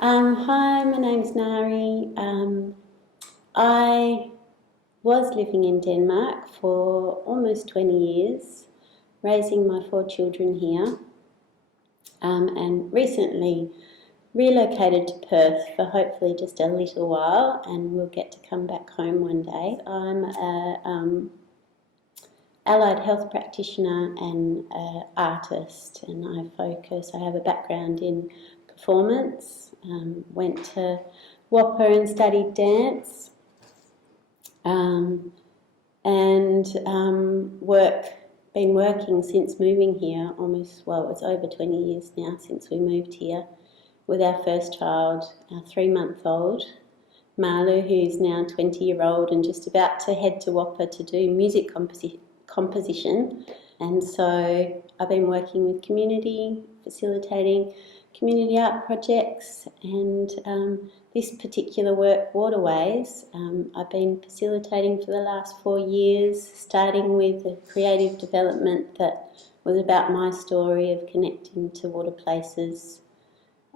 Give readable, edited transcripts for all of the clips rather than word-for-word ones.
Hi, my name's Nari. I was living in Denmark for almost 20 years, raising my 4 children here, and recently relocated to Perth for hopefully just a little while, and we'll get to come back home one day. I'm a allied health practitioner and artist, and I have a background in performance, went to Whopper and studied dance, and been working since moving here it's over 20 years now since we moved here with our first child, our 3-month-old, Marlu, who's now 20-year-old and just about to head to Whopper to do music composition. And so I've been working with community, facilitating community art projects, and this particular work, Waterways, I've been facilitating for the last 4 years, starting with a creative development that was about my story of connecting to water places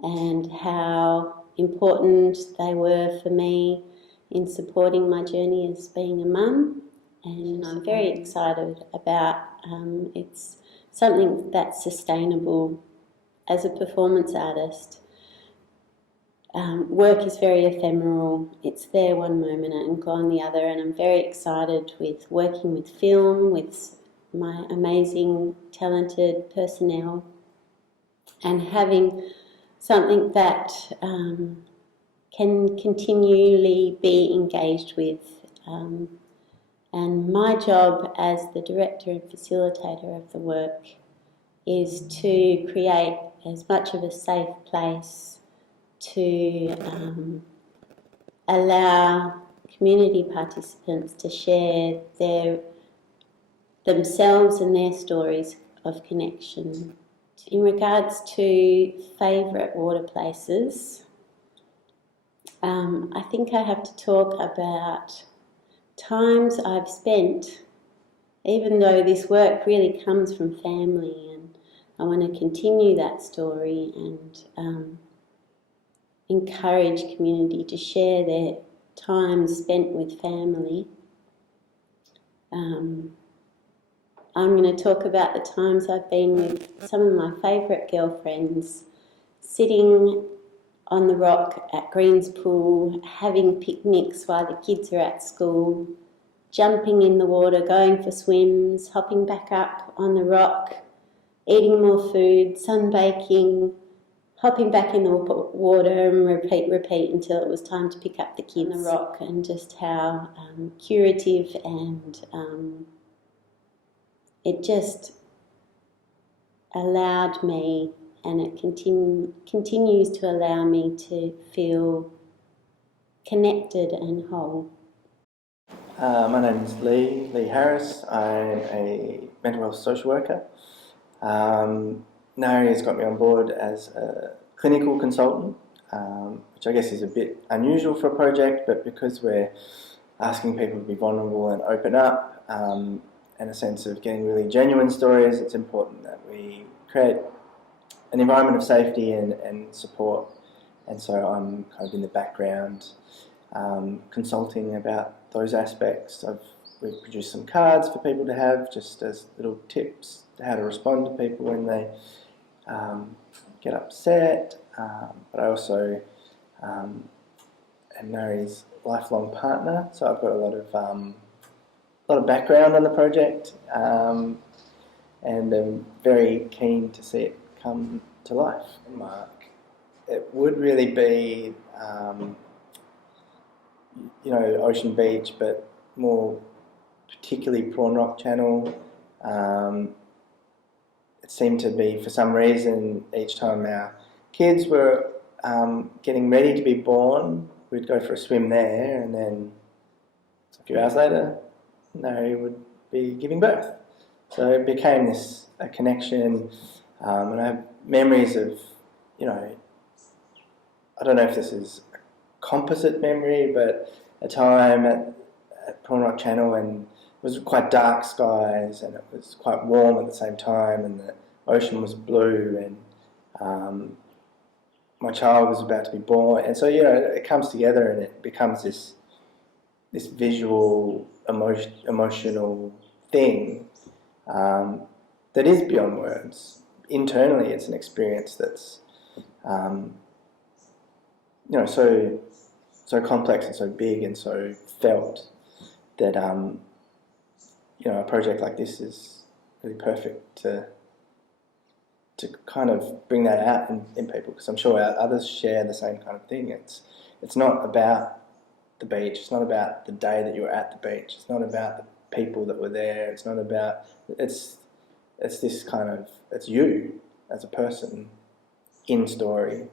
and how important they were for me in supporting my journey as being a mum. And I'm very excited about it's something that's sustainable as a performance artist. Work is very ephemeral. It's there one moment and gone the other, and I'm very excited with working with film, with my amazing, talented personnel, and having something that can continually be engaged with. And my job as the director and facilitator of the work is to create as much of a safe place to allow community participants to share themselves and their stories of connection. In regards to favourite water places, I think I have to talk about times I've spent, even though this work really comes from family, and I want to continue that story and encourage community to share their time spent with family. I'm going to talk about the times I've been with some of my favourite girlfriends, sitting on the rock at Green's Pool, having picnics while the kids are at school, jumping in the water, going for swims, hopping back up on the rock, eating more food, sunbaking, hopping back in the water and repeat until it was time to pick up the kids on the rock, and just how curative and it just allowed me, and it continues to allow me to feel connected and whole. My name is Lee Harris. I'm a mental health social worker. Nari has got me on board as a clinical consultant, which I guess is a bit unusual for a project, but because we're asking people to be vulnerable and open up, and a sense of getting really genuine stories, it's important that we create an environment of safety and support. And so I'm kind of in the background consulting about those aspects. We've produced some cards for people to have just as little tips how to respond to people when they get upset. But I also am Nari's lifelong partner, so I've got a lot of background on the project, and I'm very keen to see it come to life. Mark, it would really be Ocean Beach, but more particularly Prawn Rock Channel. It seemed to be, for some reason, each time our kids were getting ready to be born, we'd go for a swim there, and then a few hours later, Nari would be giving birth. So it became a connection, and I have memories of, I don't know if this is a composite memory, but a time at Prawn Rock Channel, and it was quite dark skies, and it was quite warm at the same time, and the ocean was blue, and my child was about to be born, and so it comes together and it becomes this visual, emotional thing that is beyond words. Internally, it's an experience that's so complex and so big and so felt that a project like this is really perfect to kind of bring that out in people, because I'm sure others share the same kind of thing. It's not about the beach. It's not about the day that you were at the beach. It's not about the people that were there. It's not about it's this kind of, it's you as a person in story.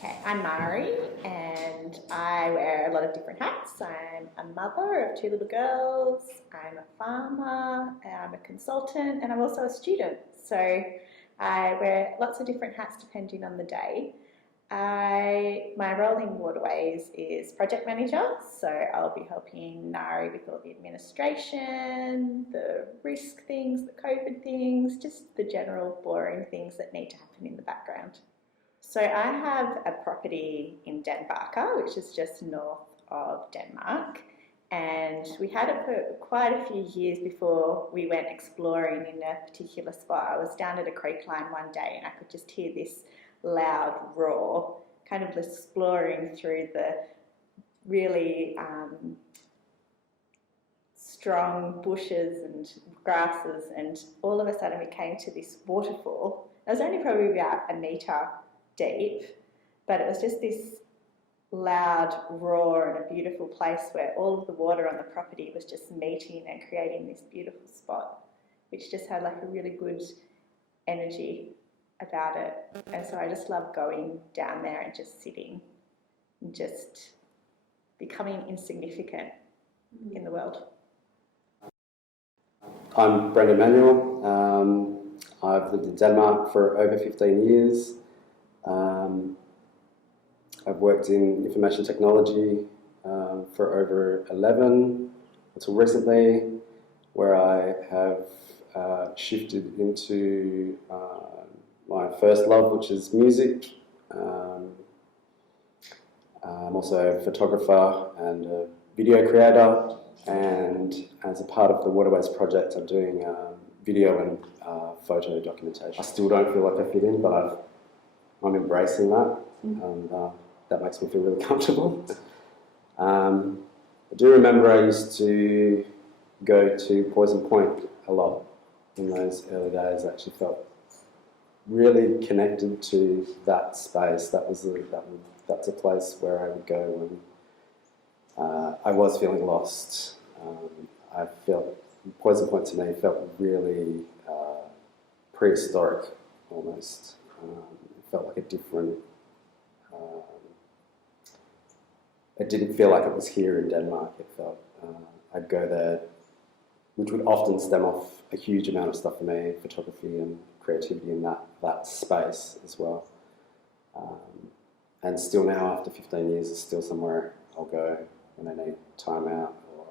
Okay, I'm Mari and I wear a lot of different hats. I'm a mother of 2 little girls, I'm a farmer, I'm a consultant, and I'm also a student. So I wear lots of different hats depending on the day. My role in Waterways is project manager, so I'll be helping Nari with all the administration, the risk things, the COVID things, just the general boring things that need to happen in the background. So I have a property in Denmark, which is just north of Denmark, and we had it for quite a few years before we went exploring in a particular spot. I was down at a creek line one day and I could just hear this loud roar, kind of exploring through the really strong bushes and grasses, and all of a sudden we came to this waterfall. It was only probably about a metre deep, but it was just this loud roar in a beautiful place where all of the water on the property was just meeting and creating this beautiful spot, which just had like a really good energy about it. And so I just love going down there and just sitting and just becoming insignificant in the world. I'm Brendan Manuel. I've lived in Denmark for over 15 years. I've worked in information technology for over 11 until recently, where I have shifted into my first love, which is music. I'm also a photographer and a video creator, and as a part of the Waterways project, I'm doing video and photo documentation. I still don't feel like I fit in, but I'm embracing that, and that makes me feel really comfortable. I do remember I used to go to Poison Point a lot in those early days. I actually felt really connected to that space. That's a place where I would go when I was feeling lost. I felt Poison Point to me felt really prehistoric almost. It felt like a different. It didn't feel like it was here in Denmark. It felt I'd go there, which would often stem off a huge amount of stuff for me, photography and creativity in that space as well. And still now, after 15 years, it's still somewhere I'll go when I need time out or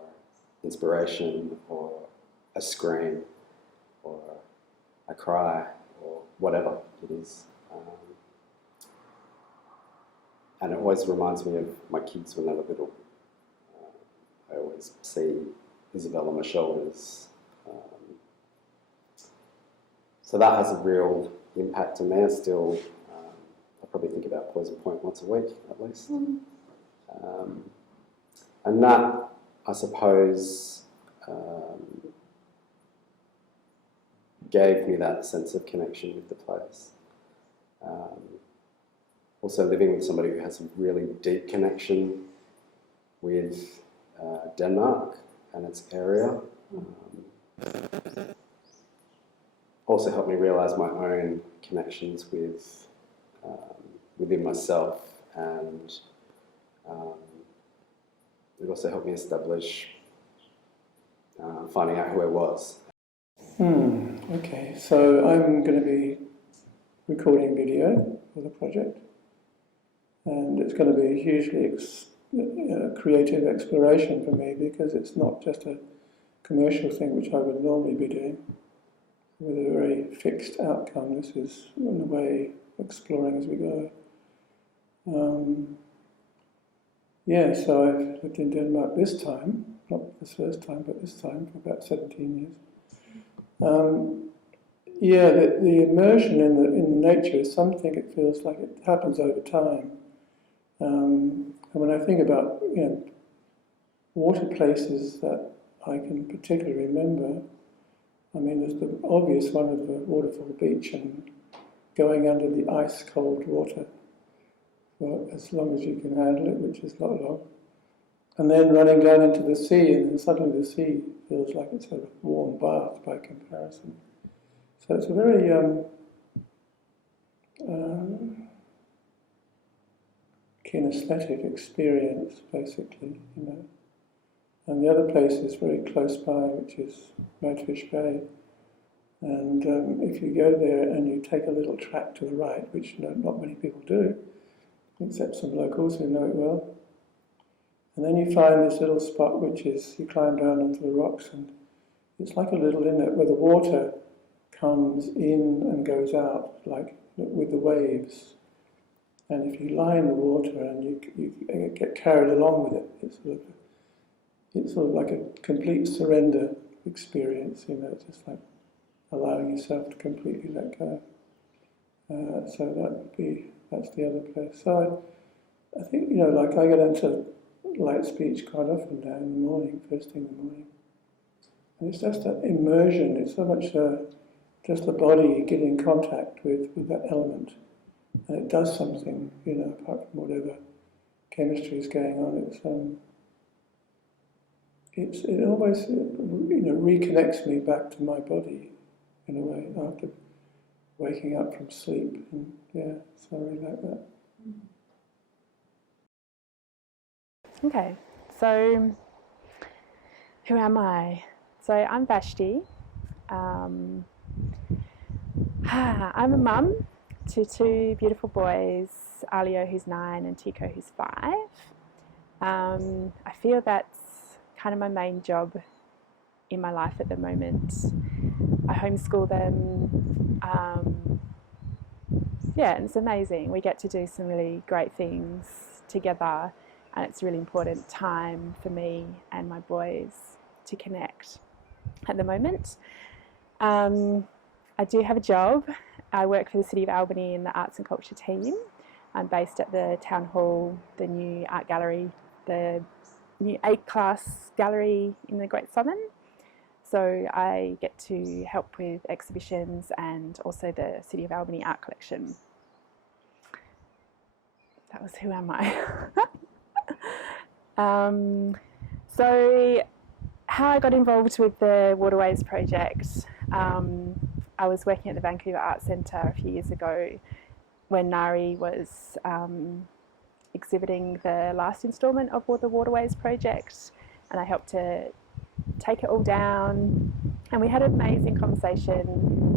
inspiration or a scream or a cry or whatever it is. And it always reminds me of my kids when they were little. I always see Isabel on my shoulders. So that has a real impact on me. I probably think about Poison Point once a week at least. And that, I suppose, gave me that sense of connection with the place. Also living with somebody who has a really deep connection with Denmark and its area also helped me realise my own connections with within myself, and it also helped me establish finding out who I was. Okay, so I'm going to be recording video for the project, and it's going to be a hugely creative exploration for me, because it's not just a commercial thing which I would normally be doing with a very fixed outcome. This is, in a way, exploring as we go. Yeah, so I've lived in Denmark this time, not this first time, but this time for about 17 years. Yeah, the immersion in nature is something, it feels like it happens over time. And when I think about, water places that I can particularly remember, I mean, there's the obvious one of the Waterfall Beach and going under the ice-cold water for as long as you can handle it, which is not long. And then running down into the sea, and then suddenly the sea feels like it's a warm bath by comparison. So it's a very kinesthetic experience, basically, And the other place is very close by, which is Redfish Bay. And if you go there and you take a little track to the right, which not many people do, except some locals who know it well, and then you find this little spot which is, you climb down onto the rocks, and it's like a little inlet where the water comes in and goes out, like with the waves. And if you lie in the water and you get carried along with it, it's sort of like a complete surrender experience, just like allowing yourself to completely let go. So that's the other place. So I think, like I get into light speech quite often now in the morning, first thing in the morning. And it's just that immersion, it's so much just the body getting in contact with that element. And it does something, apart from whatever chemistry is going on. It almost, reconnects me back to my body in a way after waking up from sleep. And so I really like that. Okay, so who am I? So I'm Vashti. I'm a mum to two beautiful boys, Alio who's 9 and Tico who's 5. I feel that's kind of my main job in my life at the moment. I homeschool them. And it's amazing. We get to do some really great things together, and it's a really important time for me and my boys to connect at the moment. I do have a job. I work for the City of Albany in the Arts and Culture team. I'm based at the Town Hall, the new art gallery, the new 8-class gallery in the Great Southern. So I get to help with exhibitions and also the City of Albany art collection. That was who am I? So how I got involved with the Waterways project, I was working at the Vancouver Arts Centre a few years ago when Nari was exhibiting the last instalment of the Waterways project, and I helped to take it all down, and we had an amazing conversation.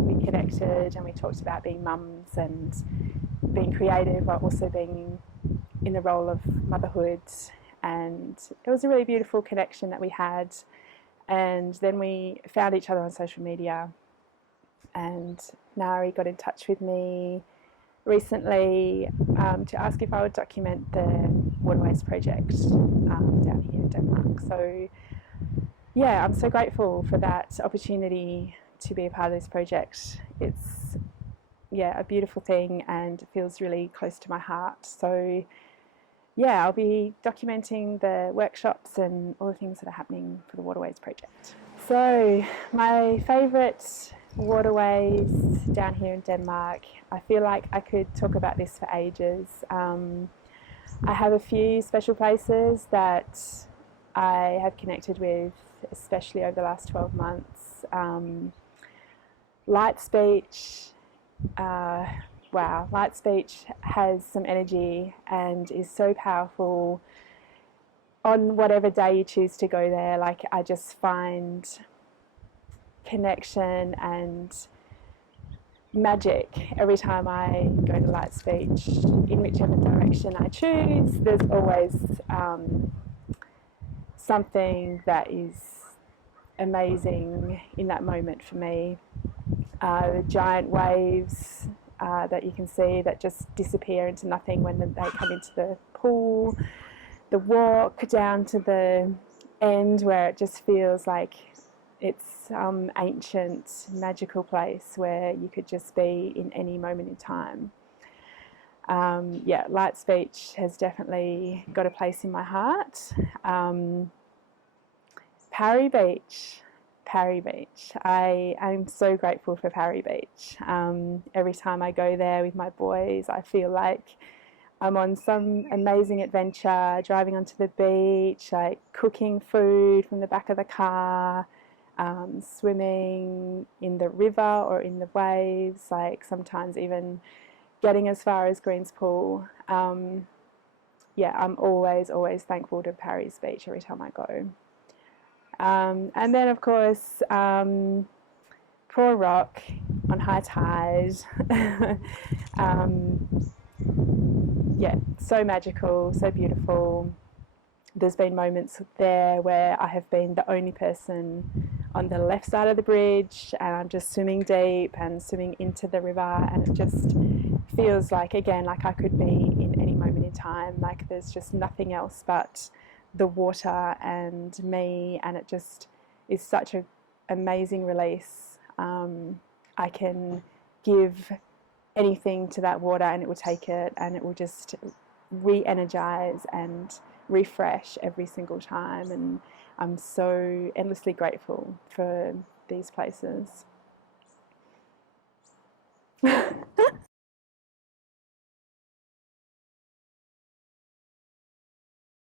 We connected and we talked about being mums and being creative while also being in the role of motherhood, and it was a really beautiful connection that we had. And then we found each other on social media, and Nari got in touch with me recently to ask if I would document the Waterways project down here in Denmark. So yeah, I'm so grateful for that opportunity to be a part of this project. It's a beautiful thing and it feels really close to my heart. So yeah, I'll be documenting the workshops and all the things that are happening for the Waterways project. So my favourite waterways down here in Denmark, I feel like I could talk about this for ages. I have a few special places that I have connected with, especially over the last 12 months. Light Speech, Light Speech has some energy and is so powerful. On whatever day you choose to go there, like I just find connection and magic every time I go to Light Speech. In whichever direction I choose, there's always something that is amazing in that moment for me. The giant waves that you can see that just disappear into nothing when they come into the pool. The walk down to the end where it just feels like it's some ancient magical place where you could just be in any moment in time. Yeah, Lights Beach has definitely got a place in my heart. Parry Beach. I am so grateful for Parry Beach. Every time I go there with my boys, I feel like I'm on some amazing adventure, driving onto the beach, like cooking food from the back of the car, swimming in the river or in the waves, like sometimes even getting as far as Greens Pool. Yeah, I'm always thankful to Parry's Beach every time I go. And then, of course, Praw Rock on high tide. Yeah, so magical, so beautiful. There's been moments there where I have been the only person on the left side of the bridge and I'm just swimming deep and swimming into the river, and it just feels like, again, like I could be in any moment in time, like there's just nothing else but the water and me, and it just is such an amazing release. I can give anything to that water and it will take it, and it will just re-energize and refresh every single time, and I'm so endlessly grateful for these places.